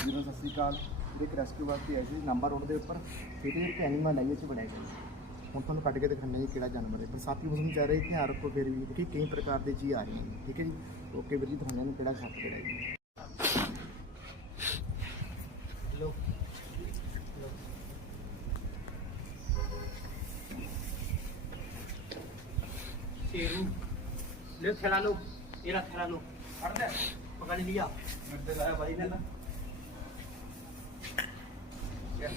ਵੀਰੋ ਸਤਿ ਸ਼੍ਰੀ ਅਕਾਲ ਦੇਖ ਰੈਸਕਿਊ ਵਾਸਤੇ ਆਏ ਸੀ ਨੰਬਰ ਰੋਡ ਦੇ ਉੱਪਰ ਠੀਕ ਹੈ ਇੱਕ ਐਨੀਮਲ ਹੈ ਇਹ ਚ ਬਣਿਆ ਗਿਆ ਹੁਣ ਤੁਹਾਨੂੰ ਕੱਢ ਕੇ ਦਿਖਾਉਂਦੇ ਹਾਂ ਜੀ ਕਿਹੜਾ ਜਾਨਵਰ ਹੈ ਬਰਸਾਤੀ ਮੌਸਮ ਚ ਆ ਰਿਹਾ ਧਿਆਨ ਰੱਖੋ ਫਿਰ ਵੀ ਦੇਖੀ ਕਈ ਪ੍ਰਕਾਰ ਦੇ ਜੀ ਆ ਰਹੇ ਹਨ ਠੀਕ ਹੈ ਜੀ ਓਕੇ ਵੀਰ ਜੀ ਦਿਖਾਉਂਦੇ ਹਾਂ ਕਿਹੜਾ ਸੱਪ ਕਿਹੜਾ ਹੈ ਜੀ ਲੋ शेरू ले थैला लो ये रहा थैला लो पकड़ दे पकड़ लिया ਮਿੰਟੇ ਲਾਇਆ ਬਾਈ ਨੇ ਨਾ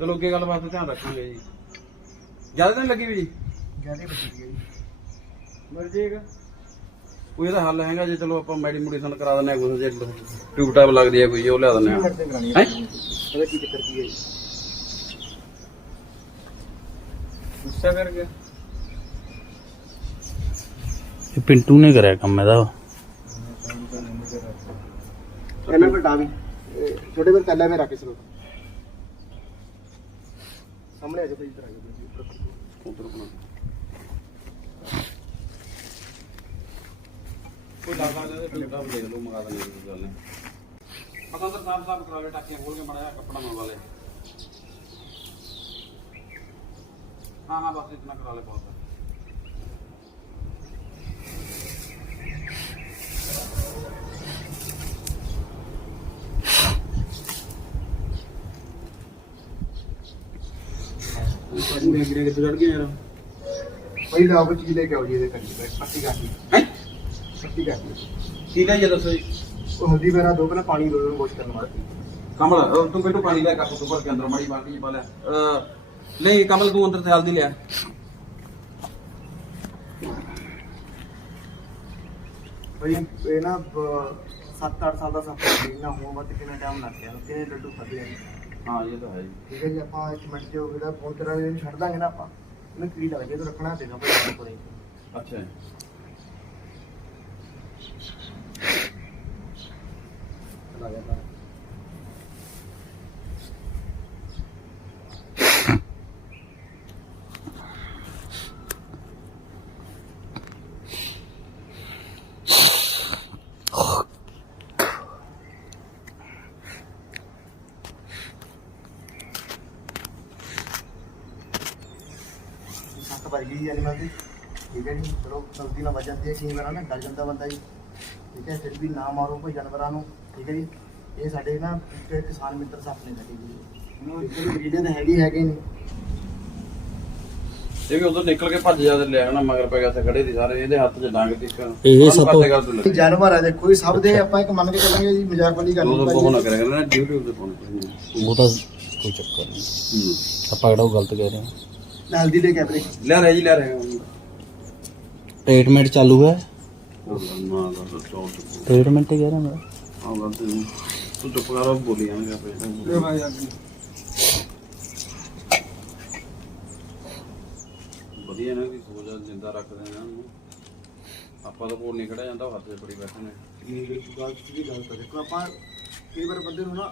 ਚਲੋ ਅੱਗੇ ਗੱਲ ਵਾਸਤੇ ਧਿਆਨ ਰੱਖੂਗੇ ਜੀ। ਜ਼ਿਆਦਾ ਤਾਂ ਲੱਗੀ ਵੀ ਜੀ? ਜ਼ਿਆਦਾ ਵੱਡੀ ਹੈ ਜੀ। ਮਰ ਜੇਗਾ ਕੋਈ ਇਹਦਾ ਹੱਲ ਹੈਗਾ ਜੇ ਚਲੋ ਆਪਾਂ ਮੈਡੀਮੇਡੀਸਨ ਕਰਾ ਦਿੰਦੇ ਆ ਕੋਈ ਜੇ ਟਿਊਬ ਟਾਪ ਲੱਗਦੀ ਹੈ ਕੋਈ ਉਹ ਲਿਆ ਦਿੰਦੇ ਆ। ਹੈ? ਇਹਦਾ ਕੀ ਚੱਕਰ ਕੀ ਹੈ ਜੀ? ਗੁੱਸਾ ਕਰ ਗਿਆ। ਇਹ ਪਿੰਟੂ ਨੇ ਕਰਿਆ ਕੰਮ ਇਹਦਾ। ਇਹਨਾਂ ਕੋਲ ਡਾਵੀ ਛੋਟੇ ਬਰ ਪਹਿਲਾਂ ਮੈਂ ਰੱਖ ਨੂੰ ਸਾਹਮਣੇ ਆ ਜਾਓ ਇਧਰ ਆ ਜਾਓ ਉਧਰ ਬਣਾ ਕੋਈ ਲਾਗਾ ਦੇ ਬਿਲਕੁਲ ਲੈ ਲਓ, ਮੰਗਾ ਦੇ ਗੱਲ ਨਹੀਂ। ਪਤਾ ਸਰ ਸਾਹਿਬ ਸਾਹਿਬ ਕਰਾਵੇ, ਟਾਕੀਆਂ ਖੋਲ ਕੇ ਮੜਾ ਕੱਪੜਾ ਮੰਗਵਾ ਲੈ। ਹਾਂ ਹਾਂ, ਬਸ ਇਤਨਾ ਕਰਾ ਲੈ ਬਹੁਤ। ਹੈ ਪੂਰੇ ਗਿਰੇ ਕਿੱਥੇ ਚੜ ਗਏ ਯਾਰ ਭਾਈ ਕੋਈ ਚੀਜ਼ ਲੈ ਕੇ ਆਓ ਜੀ ਇਹਦੇ ਕੰਨੀ ਤੇ ਪੱਟੀ ਕਾਟੀ ਹੈ? ਪੱਟੀ ਕਾਟੀ ਕੀ ਲੈ ਜੇ ਦੱਸੋ ਜੀ? ਉਹ ਹਲਦੀ ਮੇਰਾ ਦੋ ਪਹਿਲਾਂ ਪਾਣੀ ਦੋ ਵਾਸ਼ ਕਰਨ ਵਾਸਤੇ। ਕਮਲ ਅਹ ਤੂੰ ਬੇਟੂ ਪਾਣੀ ਲੈ ਕੱਪ ਤੋਂ ਭਰ ਕੇ ਅੰਦਰ ਮਾੜੀ ਬਾਲਟੀ ਚ ਪਾ ਲੈ ਅਹ ਨਹੀਂ ਕਮਲ ਤੂੰ ਅੰਦਰ ਥੈਲ ਦੀ ਲਿਆ। ਭਾਈ ਇਹ ਨਾ 7-8 ਸਾਲ ਦਾ ਸਫ਼ਰ ਨਾ ਹੋਣ ਵਾਸਤੇ ਕਿੰਨਾ ਟਾਈਮ ਲੱਗ ਗਿਆ ਕਿੰਨੇ ਲੱਡੂ ਖਾਦੇ ਆ। ਹਾਂ ਇਹ ਤਾਂ ਹੈ ਜੀ। ਠੀਕ ਹੈ ਜੀ ਆਪਾਂ ਇੱਕ ਮਿੰਟ ਜੋ ਇਹਦਾ ਫੋਨ ਕਰਾ ਇਹਨੂੰ ਛੱਡ ਦਾਂਗੇ ਨਾ ਆਪਾਂ। ਇਹਨੂੰ ਕੀ ਲੱਗ ਜੇ ਤਾਂ ਰੱਖਣਾ ਪਏਗਾ ਭਾਈ ਕੋਲੇ ਅੱਛਾ ਜੀ। ਚਲਾ ਗਿਆ ਤਾਂ ਵੱਜ ਗਈ ਐਨੀਮਲ ਦੀ। ਠੀਕ ਹੈ ਜੀ ਚਲੋ ਗਲਤੀ ਨਾਲ ਵੱਜ ਜਾਂਦੀ ਹੈ ਕਈ ਵਾਰ ਨਾ ਡਰ ਜਾਂਦਾ ਬੰਦਾ ਜੀ। ਠੀਕ ਹੈ ਫਿਰ ਵੀ ਨਾ ਮਾਰੋ ਕੋਈ ਜਾਨਵਰਾਂ ਨੂੰ। ਠੀਕ ਹੈ ਜੀ ਇਹ ਸਾਡੇ ਨਾ ਇੱਕ ਕਿਸਾਨ ਮਿੱਤਰ ਸੱਪ ਨੇ ਸਾਡੇ ਜੀ ਇਹ ਵੀਡੀਓ ਤਾਂ ਹੈਗੀ ਹੈਗੇ ਨਹੀਂ ਇਹ ਵੀ ਉਧਰ ਨਿਕਲ ਕੇ ਭੱਜ ਜਾ ਤੇ ਲਿਆ ਨਾ ਮਗਰ ਪੈ ਗਿਆ ਤੇ ਖੜੇ ਸੀ ਸਾਰੇ ਇਹਦੇ ਹੱਥ 'ਚ ਡਾਂਗ ਟਿੱਕ ਇਹ ਸਭ ਤੋਂ- ਲੱਗੀ। ਜਾਨਵਰ ਆ ਦੇਖੋ ਇਹ ਸਭ ਦੇ ਆਪਾਂ ਇੱਕ ਮੰਨ ਕੇ ਚੱਲਾਂਗੇ ਜੀ ਮਜ਼ਾਕ ਵਾਲੀ ਗੱਲ ਦੋ ਨਹੀਂ ਦੋ ਭਾਈ ਨਾ ਕਰਿਆ ਕਰਨਾ YouTube ਤੇ ਪਾਉਣਾ ਉਹ ਤਾਂ ਕੋਈ ਚੱਕਰ ਨਹੀਂ। ਹੂੰ। ਆਪਾਂ ਕਿਹੜਾ ਉਹ ਗਲਤ ਕਹਿ ਰਹੇ ਹਾਂ। ਹਲਦੀ ਦੇ ਕੈਮਰੇ ਲੈ ਰਿਹਾ ਜੀ ਲੈ ਰਿਹਾ ਟ੍ਰੀਟਮੈਂਟ ਚਾਲੂ ਹੈ ਨਾ ਦਾ ਚੌਂ ਚੁੱਪ ਟ੍ਰੀਟਮੈਂਟ ਹੀ ਕਹਿ ਰਿਹਾ ਮੈਂ ਆ ਗੱਲ ਤੇ ਤੂੰ ਚੁੱਪ ਕਰ ਬੋਲੀ ਜਾਣਗੇ ਆਪੇ भाई आगे ਵਧੀਆ ਨਾ ਕਿ ਸੋਚ ਜਿੰਦਾ ਰੱਖਦੇ ਨੇ ਇਹਨੂੰ ਆਪਾਂ ਤਾਂ ਕੋਲ ਨਹੀਂ ਖੜਿਆ ਜਾਂਦਾ ਉਹ ਹੱਥ 'ਚ ਬੜੀ ਬੈਠੇ ਨੇ ਇਹ ਗੱਲ ਦੀ ਗੱਲ ਤਾਂ ਦੇਖੋ ਆਪਾਂ ਕਈ ਵਾਰ ਬੰਦੇ ਨੂੰ ਨਾ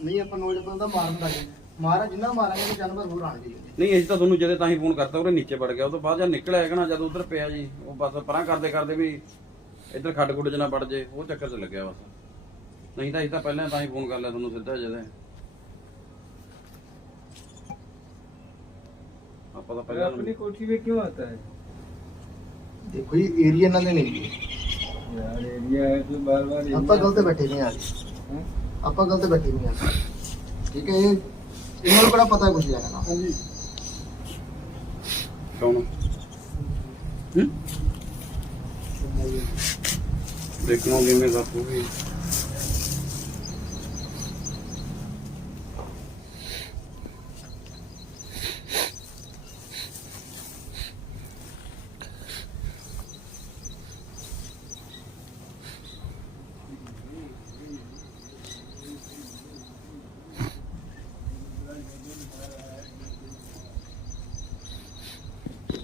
ਨਹੀਂ ਆਪਾਂ ਨੋਜ ਬੰਦਾ ਮਾਰਨ ਲੱਗੇ ਮਾਰਾ ਜਿੰਨਾ ਮਾਰਾਂਗੇ ਤਾਂ ਜਾਨਵਰ ਹੋਰ ਆਣਗੇ ਨਹੀਂ ਅਸੀਂ ਤਾਂ ਤੁਹਾਨੂੰ ਜਦੇ ਤਾਂ ਹੀ ਫੋਨ ਕਰਤਾ ਉਹਦੇ ਨੀਚੇ ਵੜ ਗਿਆ ਉਹ ਤੋਂ ਬਾਅਦ ਜਦ ਨਿਕਲਿਆ ਹੈਗਾ ਨਾ ਜਦ ਉਧਰ ਪਿਆ ਜੀ ਉਹ ਬਸ ਪਰਾਂ ਕਰਦੇ ਕਰਦੇ ਵੀ ਇੱਧਰ ਖੱਡ ਖੁੱਡ ਚ ਨਾ ਵੜ ਜੇ ਉਹ ਚੱਕਰ 'ਚ ਲੱਗਿਆ ਬਸ ਨਹੀਂ ਤਾਂ ਅਸੀਂ ਤਾਂ ਪਹਿਲਾਂ ਤਾਂ ਹੀ ਫੋਨ ਕਰ ਲਿਆ ਤੁਹਾਨੂੰ ਸਿੱਧਾ ਜਦੇ ਆਪਾਂ ਤਾਂ अरे ਪਹਿਲਾਂ अपनी कोठी में क्यों आता है ਦੇਖੋ ਜੀ ਏਰੀਆ ਇਹਨਾਂ ਦੇ ਨਹੀਂ यार एरिया है तो बार बार ਆਪਾਂ ਗਲਤ ਬੈਠੇ ਨਹੀਂ ਆ ਆਪਾਂ ਗਲਤ ਬੈਠੇ ਨਹੀਂ ਆ ਠੀਕ ਹੈ ਇਹ ਇਹਨਾਂ ਨੂੰ ਕਿਹੜਾ ਪਤਾ ਕੁਝ ਜਾਣਾ ਨਾ। ਕੌਣ? ਹੂੰ? ਦੇਖਣੋ ਕਿਵੇਂ ਬਾਪੂ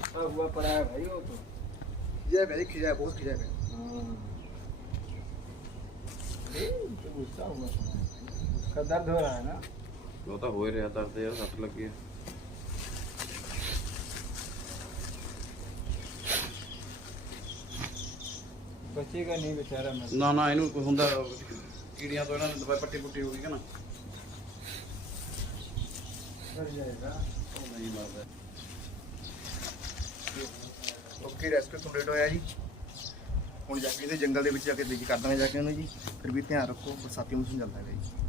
हाँ हुआ पड़ा है भाई वो तो ये भाई खिंचा है बहुत खिंचा है तो गुस्सा हुआ उसका दर्द हो रहा है ना वो तो हो ही रहा दर्द यार सट लगी है ਬੱਚੇਗਾ ਨਹੀਂ ਵਿਚਾਰਾ ਨਾ ਨਾ ਇਹਨੂੰ ਕੋਈ ਹੁੰਦਾ ਕੀੜੀਆਂ ਤੋਂ ਇਹਨਾਂ ਦੇ ਦਵਾਈ ਪੱਟੀ ਪੁੱਟੀ ਹੋ ਗਈ ਕਿ ਨਾ ਓਕੇ ਰੈਸਕਿਊ ਕੰਪਲੀਟ ਹੋਇਆ ਜੀ। ਹੁਣ ਜਾ ਕੇ ਇਹਦੇ ਜੰਗਲ ਦੇ ਵਿੱਚ ਜਾ ਕੇ ਦੇਖੀ ਕਰ ਦਾਂਗੇ ਜਾ ਕੇ ਉਹਨੂੰ ਜੀ। ਫਿਰ ਵੀ ਧਿਆਨ ਰੱਖੋ, ਬਰਸਾਤੀ ਮੌਸਮ ਚੱਲਦਾ ਹੈ ਜੀ।